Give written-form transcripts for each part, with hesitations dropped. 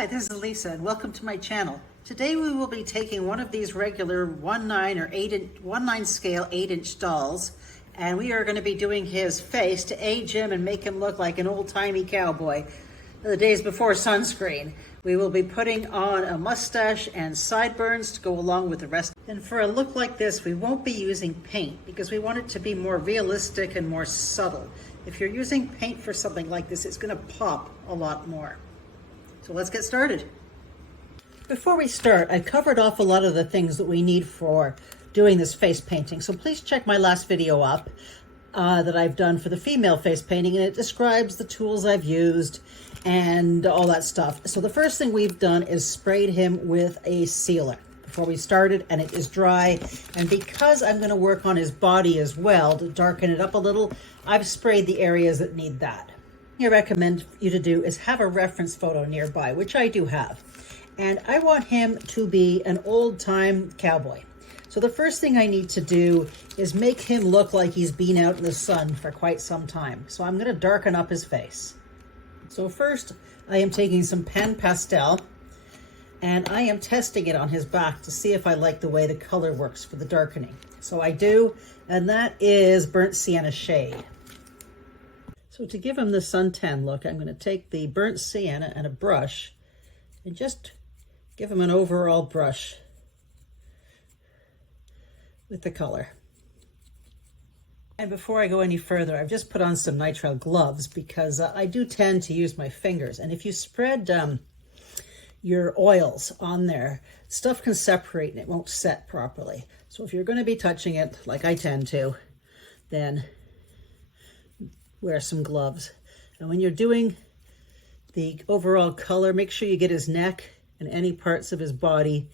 Hi, this is Lisa and welcome to my channel. Today we will be taking one of these regular 1/9 or 1/9 scale 8-inch dolls, and we are going to be doing his face to age him and make him look like an old-timey cowboy the days before sunscreen. We will be putting on a mustache and sideburns to go along with the rest. And for a look like this, we won't be using paint because we want it to be more realistic and more subtle. If you're using paint for something like this, it's going to pop a lot more. So let's get started. Before we start, I covered off a lot of the things that we need for doing this face painting. So please check my last video up that I've done for the female face painting, and it describes the tools I've used and all that stuff. So the first thing we've done is sprayed him with a sealer before we started, and it is dry. And because I'm going to work on his body as well to darken it up a little, I've sprayed the areas that need that. I recommend you to do is have a reference photo nearby, which I do have. And I want him to be an old-time cowboy. So the first thing I need to do is make him look like he's been out in the sun for quite some time. So I'm going to darken up his face. So first, I am taking some pan pastel, and I am testing it on his back to see if I like the way the color works for the darkening. So I do, and that is burnt sienna shade. So to give him the suntan look, I'm going to take the burnt sienna and a brush and just give him an overall brush with the color. And before I go any further, I've just put on some nitrile gloves because I do tend to use my fingers. And if you spread your oils on there, stuff can separate and it won't set properly. So if you're going to be touching it like I tend to, then wear some gloves. And when you're doing the overall color, make sure you get his neck and any parts of his body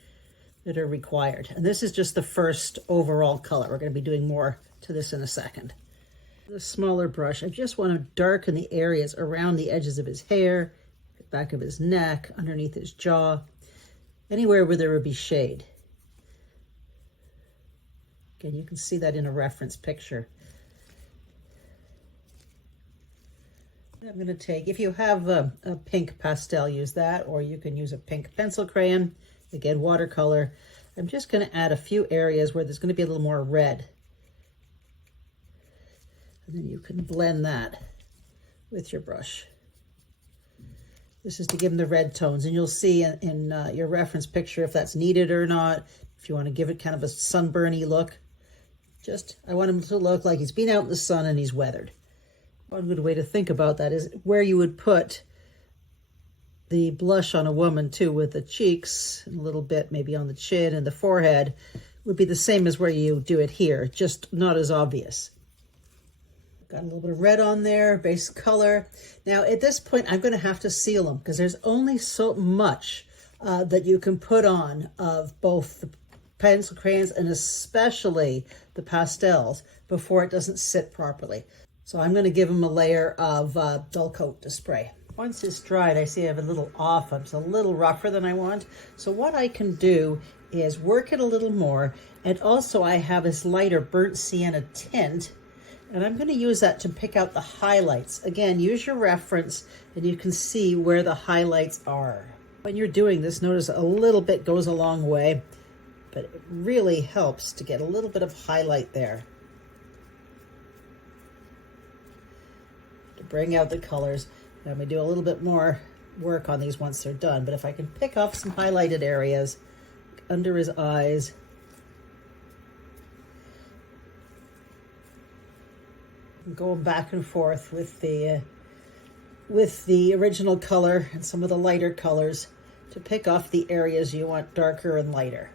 that are required. And this is just the first overall color. We're going to be doing more to this in a second. The smaller brush, I just want to darken the areas around the edges of his hair, the back of his neck, underneath his jaw, anywhere where there would be shade. Again, you can see that in a reference picture. I'm going to take, if you have a pink pastel, use that, or you can use a pink pencil crayon, again, watercolor. I'm just going to add a few areas where there's going to be a little more red. And then you can blend that with your brush. This is to give them the red tones, and you'll see in your reference picture if that's needed or not, if you want to give it kind of a sunburny look. I want him to look like he's been out in the sun and he's weathered. One good way to think about that is where you would put the blush on a woman too, with the cheeks and a little bit maybe on the chin and the forehead, would be the same as where you do it here, just not as obvious. Got a little bit of red on there, base color. Now at this point, I'm going to have to seal them because there's only so much that you can put on of both the pencil crayons and especially the pastels before it doesn't sit properly. So I'm going to give him a layer of dull coat to spray. Once it's dried, I see I have a little off. It's a little rougher than I want. So what I can do is work it a little more. And also I have this lighter burnt sienna tint. And I'm going to use that to pick out the highlights. Again, use your reference and you can see where the highlights are. When you're doing this, notice a little bit goes a long way. But it really helps to get a little bit of highlight there. Bring out the colors. I'm going to do a little bit more work on these once they're done, but if I can pick off some highlighted areas under his eyes, I'm going back and forth with the original color and some of the lighter colors to pick off the areas you want darker and lighter.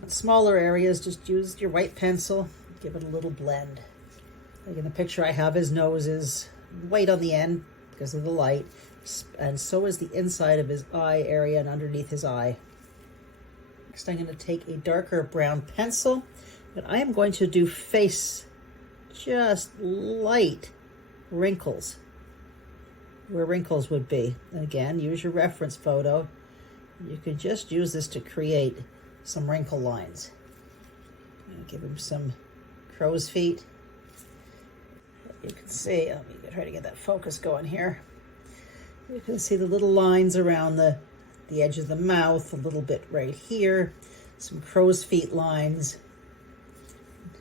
On smaller areas, just use your white pencil, give it a little blend. Like in the picture I have, his nose is white on the end because of the light, and so is the inside of his eye area and underneath his eye. Next, I'm going to take a darker brown pencil, and I am going to do face, just light wrinkles, where wrinkles would be. And again, use your reference photo. You can just use this to create some wrinkle lines. I'm going to give him some crow's feet. You can see, let me try to get that focus going here. You can see the little lines around the edge of the mouth, a little bit right here, some crow's feet lines.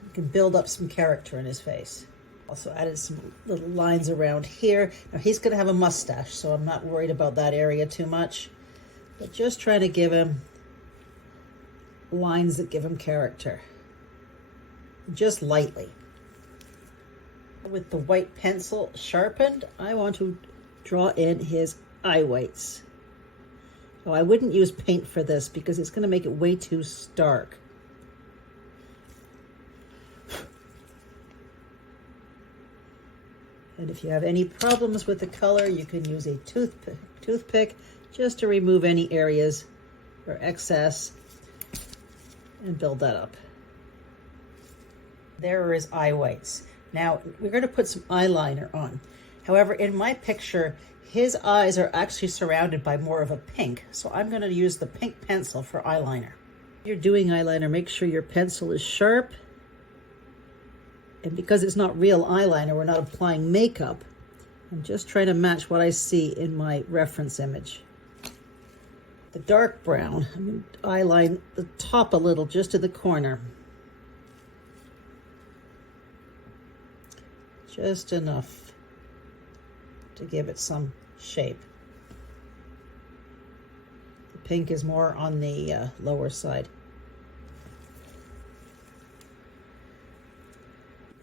You can build up some character in his face. Also added some little lines around here. Now he's going to have a mustache, so I'm not worried about that area too much. But just trying to give him lines that give him character. Just lightly. With the white pencil sharpened, I want to draw in his eye whites. So I wouldn't use paint for this because it's going to make it way too stark. And if you have any problems with the color, you can use a toothpick just to remove any areas or excess and build that up. There are his eye whites. Now, we're going to put some eyeliner on. However, in my picture, his eyes are actually surrounded by more of a pink, so I'm going to use the pink pencil for eyeliner. If you're doing eyeliner, make sure your pencil is sharp. And because it's not real eyeliner, we're not applying makeup. I'm just trying to match what I see in my reference image. The dark brown, I'm going to eyeline the top a little, just in the corner. Just enough to give it some shape. The pink is more on the lower side.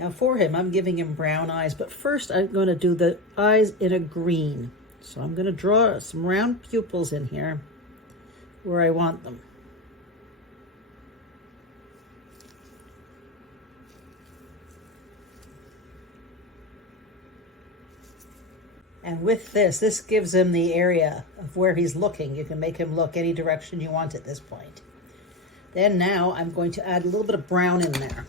Now for him, I'm giving him brown eyes, but first I'm going to do the eyes in a green. So I'm going to draw some round pupils in here where I want them. And with this gives him the area of where he's looking. You can make him look any direction you want at this point. Then now I'm going to add a little bit of brown in there.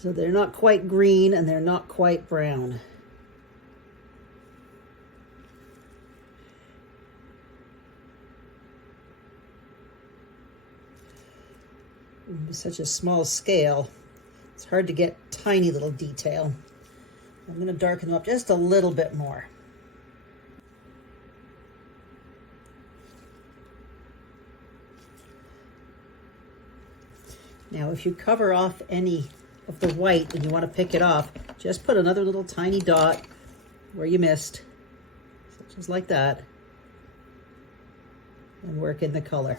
So they're not quite green and they're not quite brown. With such a small scale, it's hard to get tiny little detail. I'm going to darken them up just a little bit more. Now, if you cover off any of the white and you want to pick it off, just put another little tiny dot where you missed, just like that, and work in the color.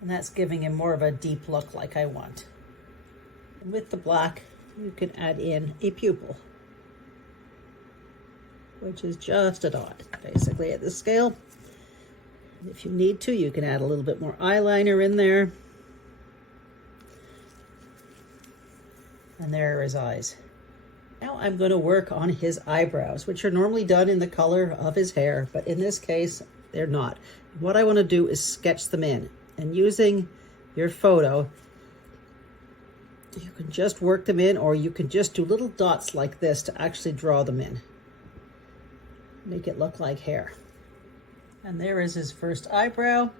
And that's giving him more of a deep look like I want. And with the black, you can add in a pupil, which is just a dot, basically, at this scale. And if you need to, you can add a little bit more eyeliner in there. And there are his eyes. Now I'm going to work on his eyebrows, which are normally done in the color of his hair, but in this case, they're not. What I want to do is sketch them in. And using your photo, you can just work them in, or you can just do little dots like this to actually draw them in. Make it look like hair. And there is his first eyebrow.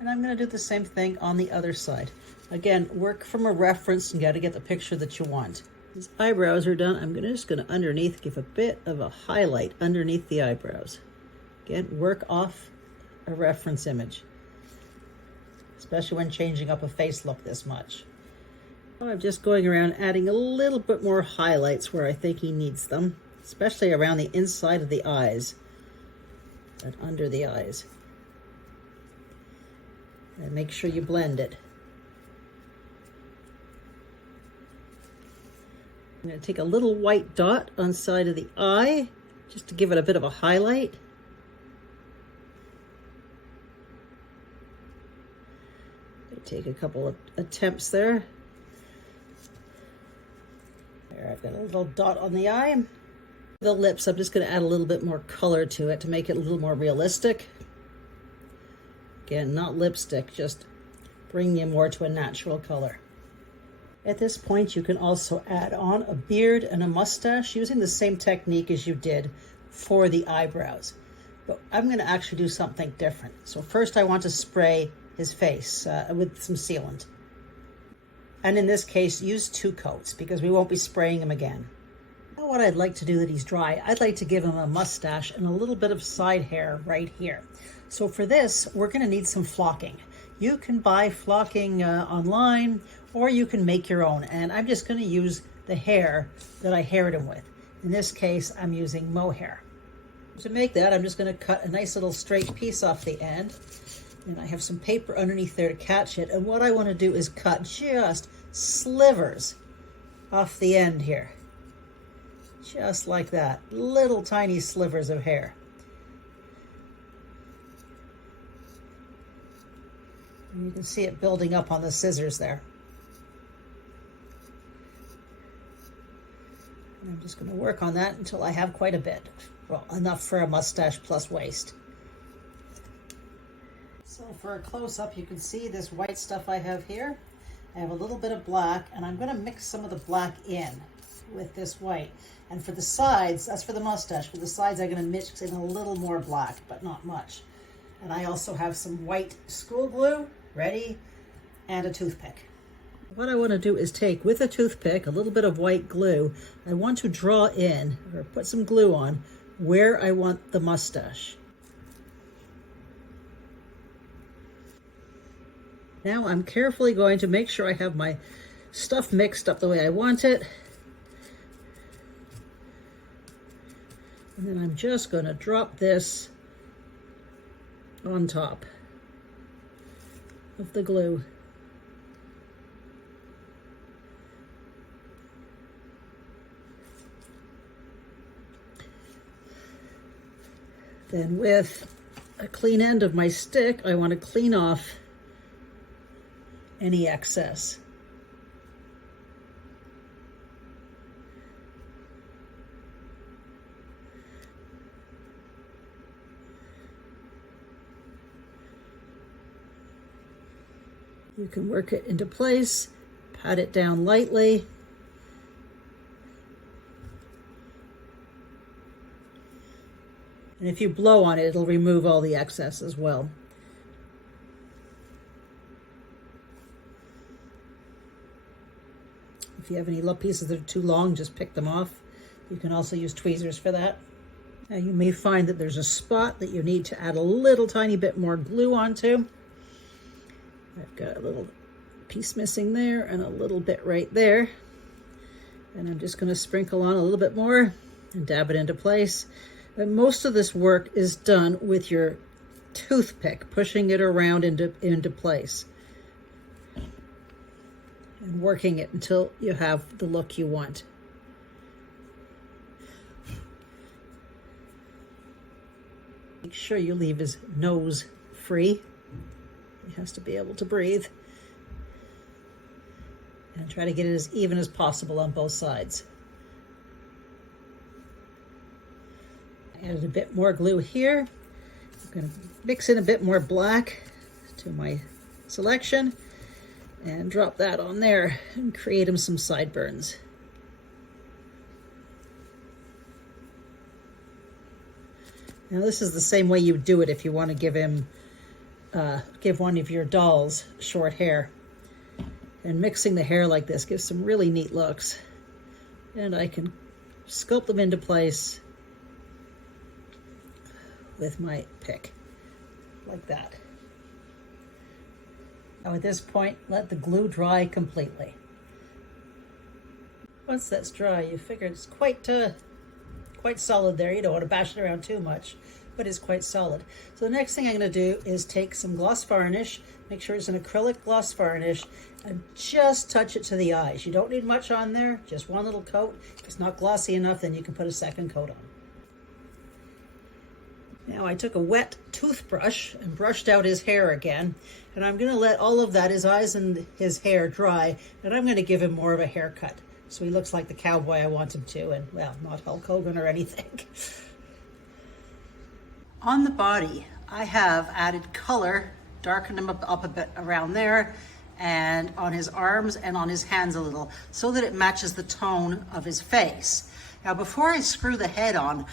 And I'm going to do the same thing on the other side. Again, work from a reference and you got to get the picture that you want. His eyebrows are done. I'm just going to underneath give a bit of a highlight underneath the eyebrows. Again, work off a reference image, especially when changing up a face look this much. I'm just going around adding a little bit more highlights where I think he needs them, especially around the inside of the eyes and under the eyes. And make sure you blend it. I'm going to take a little white dot on the side of the eye just to give it a bit of a highlight. Take a couple of attempts there. There, I've got a little dot on the eye. The lips, I'm just going to add a little bit more color to it to make it a little more realistic. Again, not lipstick, just bringing it more to a natural color. At this point, you can also add on a beard and a mustache using the same technique as you did for the eyebrows. But I'm going to actually do something different. So first I want to spray his face with some sealant. And in this case, use 2 coats because we won't be spraying him again. Now what I'd like to do that he's dry. I'd like to give him a mustache and a little bit of side hair right here. So for this, we're going to need some flocking. You can buy flocking online, or you can make your own. And I'm just going to use the hair that I haired him with. In this case, I'm using mohair. To make that, I'm just going to cut a nice little straight piece off the end. And I have some paper underneath there to catch it. And what I want to do is cut just slivers off the end here. Just like that. Little tiny slivers of hair. And you can see it building up on the scissors there. And I'm just going to work on that until I have quite a bit. Well, enough for a mustache plus waist. So for a close-up, you can see this white stuff I have here. I have a little bit of black, and I'm going to mix some of the black in with this white. And for the sides, that's for the mustache. For the sides, I'm going to mix in a little more black, but not much. And I also have some white school glue ready and a toothpick. What I want to do is take, with a toothpick, a little bit of white glue. I want to draw in, or put some glue on, where I want the mustache. Now I'm carefully going to make sure I have my stuff mixed up the way I want it. And then I'm just going to drop this on top of the glue. Then with a clean end of my stick, I want to clean off any excess. You can work it into place, pat it down lightly. And if you blow on it, it'll remove all the excess as well. If you have any little pieces that are too long, just pick them off. You can also use tweezers for that. Now you may find that there's a spot that you need to add a little tiny bit more glue onto. I've got a little piece missing there and a little bit right there. And I'm just going to sprinkle on a little bit more and dab it into place. But most of this work is done with your toothpick, pushing it around into place. And working it until you have the look you want. Make sure you leave his nose free. He has to be able to breathe. And try to get it as even as possible on both sides. I added a bit more glue here. I'm going to mix in a bit more black to my selection. And drop that on there and create him some sideburns. Now this is the same way you would do it if you want to give him, give one of your dolls short hair. And mixing the hair like this gives some really neat looks. And I can sculpt them into place with my pick, like that. Now at this point, let the glue dry completely. Once that's dry, you figure it's quite solid there. You don't want to bash it around too much, but it's quite solid. So the next thing I'm going to do is take some gloss varnish, make sure it's an acrylic gloss varnish, and just touch it to the eyes. You don't need much on there, just one little coat. If it's not glossy enough, then you can put a second coat on. Now I took a wet toothbrush and brushed out his hair again, and I'm going to let all of that, his eyes and his hair, dry, and I'm going to give him more of a haircut so he looks like the cowboy I want him to, and well, not Hulk Hogan or anything. On the body, I have added color, darkened him up a bit around there, and on his arms and on his hands a little, so that it matches the tone of his face. Now before I screw the head on,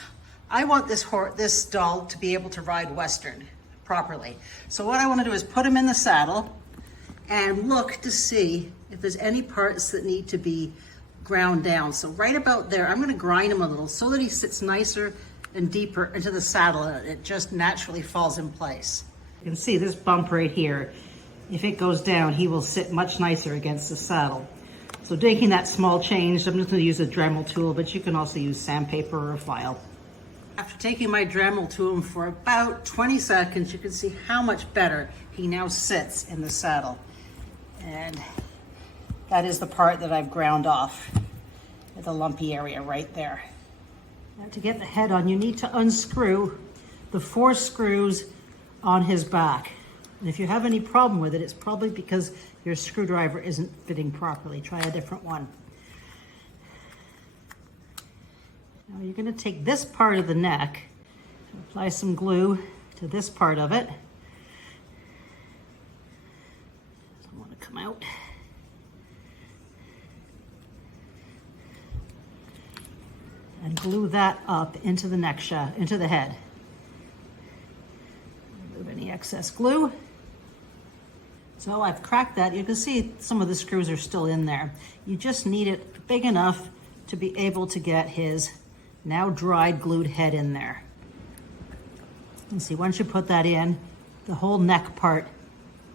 I want this doll to be able to ride Western properly. So what I want to do is put him in the saddle and look to see if there's any parts that need to be ground down. So right about there, I'm gonna grind him a little so that he sits nicer and deeper into the saddle and it just naturally falls in place. You can see this bump right here. If it goes down, he will sit much nicer against the saddle. So making that small change, I'm just gonna use a Dremel tool, but you can also use sandpaper or a file. After taking my Dremel to him for about 20 seconds, you can see how much better he now sits in the saddle. And that is the part that I've ground off, the lumpy area right there. Now to get the head on, you need to unscrew the 4 screws on his back. And if you have any problem with it, it's probably because your screwdriver isn't fitting properly. Try a different one. Now you're going to take this part of the neck, apply some glue to this part of it. Doesn't want to come out. And glue that up into the neck shaft, into the head. Remove any excess glue. So I've cracked that. You can see some of the screws are still in there. You just need it big enough to be able to get his now dried glued head in there. And see, once you put that in, the whole neck part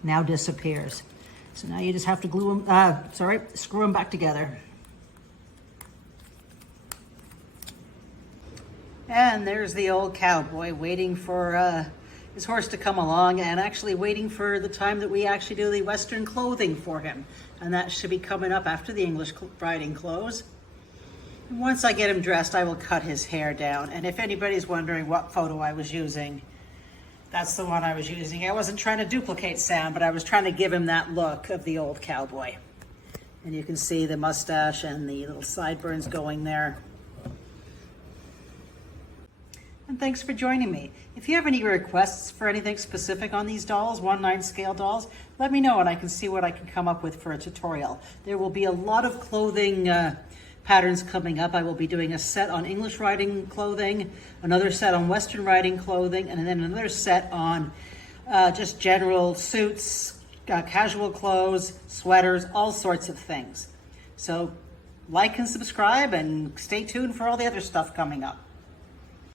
now disappears. So now you just have to glue them, screw them back together. And there's the old cowboy waiting for his horse to come along and actually waiting for the time that we actually do the Western clothing for him. And that should be coming up after the English riding clothes. And once I get him dressed, I will cut his hair down. And if anybody's wondering what photo I was using, that's the one I was using. I wasn't trying to duplicate Sam, but I was trying to give him that look of the old cowboy. And you can see the mustache and the little sideburns going there. And thanks for joining me. If you have any requests for anything specific on these dolls, 1/9 scale dolls, let me know and I can see what I can come up with for a tutorial. There will be a lot of clothing patterns coming up. I will be doing a set on English riding clothing, another set on Western riding clothing, and then another set on just general suits, casual clothes, sweaters, all sorts of things. So like and subscribe and stay tuned for all the other stuff coming up.